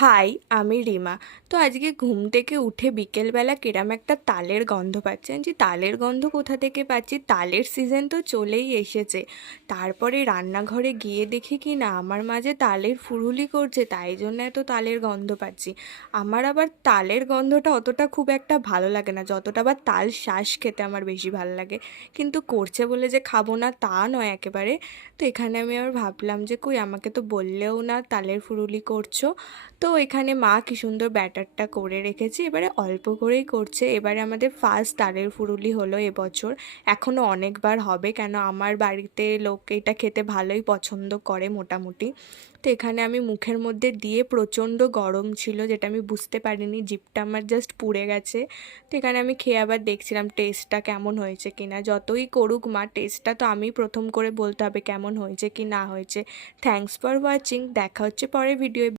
High, আমি রিমা। তো আজকে ঘুম থেকে উঠে বিকেলবেলা কিরম একটা তালের গন্ধ পাচ্ছি। যে তালের গন্ধ কোথা থেকে পাচ্ছি, তালের সিজন তো চলেই এসেছে। তারপরে রান্নাঘরে গিয়ে দেখি কি না আমার মাঝে তালের ফুরুলি করছে, তাই জন্য এত তালের গন্ধ পাচ্ছি। আমার আবার তালের গন্ধটা অতটা খুব একটা ভালো লাগে না, যতটা আবার তাল শাঁস খেতে আমার বেশি ভালো লাগে। কিন্তু করছে বলে যে খাবো না তা নয় একেবারে। তো এখানে আমি আবার ভাবলাম যে কই আমাকে তো বললেও না তালের ফুরুলি করছো। তো এখানে মা কি সুন্দর ব্যাটারটা করে রেখেছে, এবারে অল্প করেই করছে। এবারে আমাদের ফার্স্ট তালের ফুরুলি হলো এবছর। এখনও অনেকবার হবে, কেন আমার বাড়িতে লোক এটা খেতে ভালোই পছন্দ করে মোটামুটি। তো এখানে আমি মুখের মধ্যে দিয়ে, প্রচণ্ড গরম ছিল যেটা আমি বুঝতে পারিনি, জিভটা আমার জাস্ট পুড়ে গেছে। তো এখানে আমি খেয়ে আবার দেখছিলাম টেস্টটা কেমন হয়েছে কিনা। যতই করুক মা, টেস্টটা তো আমি প্রথম করে বলতে হবে কেমন হয়েছে কি না হয়েছে। থ্যাঙ্কস ফর ওয়াচিং, দেখা হচ্ছে পরের ভিডিও।